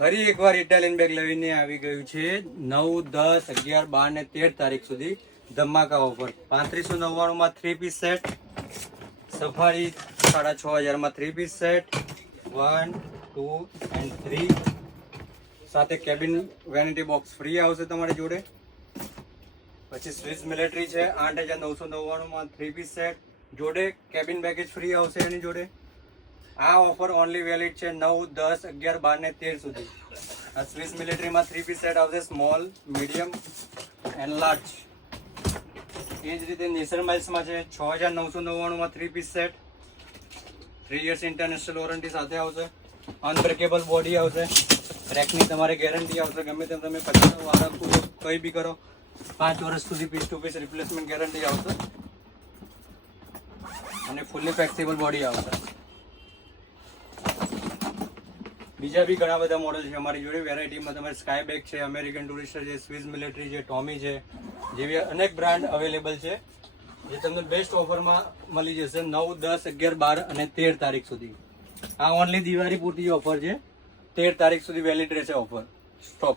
ફરી એકવાર Italian bag લઈને આવી ગયું છે 9, 10, 11, 12 ને 13 તારીખ સુધી ધમાકા ઓફર 3599 માં 3 પીસ સેટ, સફારી 6500 માં 3 પીસ સેટ 1, 2 and 3 સાથે કેબિન વેનિટી બોક્સ ફ્રી આવશે તમારી જોડે. પછી સ્વિસ મિલિટરી છે 8999 માં 3 પીસ સેટ જોડે કેબિન બેગેજ ફ્રી આવશે એની જોડે. આ ઓફર ઓનલી વેલિડ છે 9, 10, 11, 12 ને 13 સુધી. આ સ્વિસ મિલિટરીમાં 3 પીસ સેટ આવશે સ્મોલ, મીડિયમ એન્ડ લાર્જ. એ જ રીતે નેશન માઇલ્સમાં છે 6999 માં 3 piece set, 3 years international warranty સાથે આવશે, અનબ્રેકેબલ બોડી આવશે, રેકની તમારે ગેરંટી આવશે. ગમે તેમ તમે 50 વાર કંઈ બી કરો 5 વર્ષ સુધી piece to piece replacement guarantee આવશે અને ફૂલ્લી ફ્લેક્સિબલ બોડી આવશે. બીજા બી ઘણા બધા મોડલ છે અમારી જોડે. વેરાયટીમાં તમારે સ્કાય બેગ છે, અમેરિકન ટુરિસ્ટર છે, સ્વિસ મિલિટરી છે, ટોમી છે, જેવી અનેક બ્રાન્ડ અવેલેબલ છે જે તમને બેસ્ટ ઓફરમાં મળી જશે 9, 10, 11, 12 અને 13 તારીખ સુધી. આ ઓનલી દિવાળી પૂરતી ઓફર છે. 13 તારીખ સુધી વેલિડ રહેશે ઓફર. સ્ટોપ.